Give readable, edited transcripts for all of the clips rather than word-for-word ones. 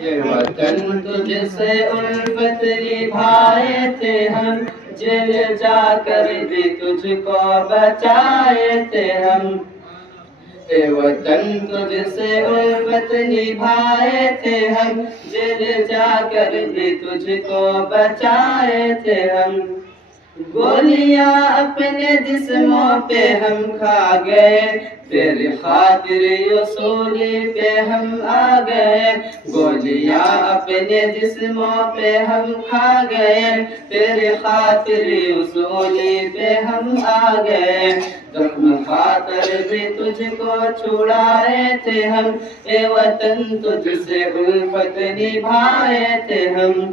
یہ وطن تجھ سے الفت نبھائے تھے ہم، جل جا کر بھی تجھ کو بچائے تھے ہم۔ اے وطن تجھ سے الفت نبھائے تھے ہم، جل جا کر بھی تجھ کو بچائے تھے ہم۔ گولیاں اپنے جسموں پہ ہم کھا گئے، تیری خاطر اصولی پہ ہم آ گئے۔ گولیاں اپنے جسموں پہ ہم کھا گئے، تیری خاطر اصولی پہ ہم آ گئے۔ زخم کھا کر بھی تجھ کو چھڑائے تھے ہم، اے وطن تجھ سے الفت نبھائے تھے ہم۔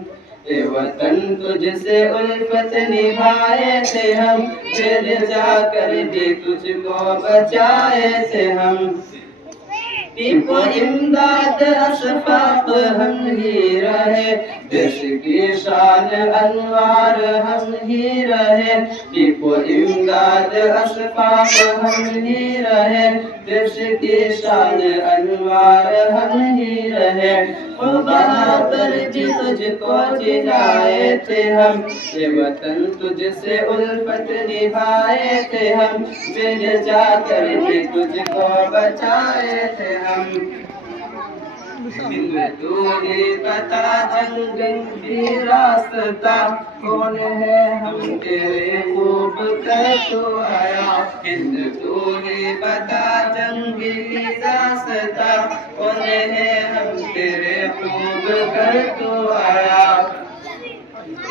اے وطن تجھ سے الفت نبھائے تھے ہم، جل جا کر بھی تجھ کو بچائے تھے ہم۔ پیپ و امداد اشفاق ہم ہی رہے، دیش کی شان انوار ہم ہی رہے۔ پیپ و امداد اشفاق ہم ہی رہے، دیش کی شان انوار ہم ہی رہے۔ بہا کر بھی تجھ کو جلائے تھے ہم، یہ وطن تجھ سے الفت نبھائے تھے ہم، جل جا کر بھی تجھ کو بچائے تھے ہم۔ ہند تو ہی بتا جنگ کی راستہ، کون ہے ہم تیرے خوب کر تو آیا۔ ہند تو ہی بتا جنگ کی راستہ، کون ہے ہم تیرے خوب کر تو آیا۔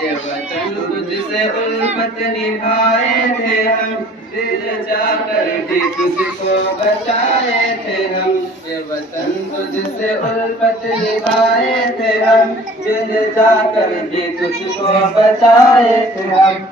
یہ وطن تجھ سے الفت نبھائے تھے ہم، دل جا کر بھی تجھ کو بچائے تھے ہم۔ یہ وطن تجھ سے الفت نبھائے تھے ہم، دل جا کر بھی تجھ کو بچائے تھے ہم۔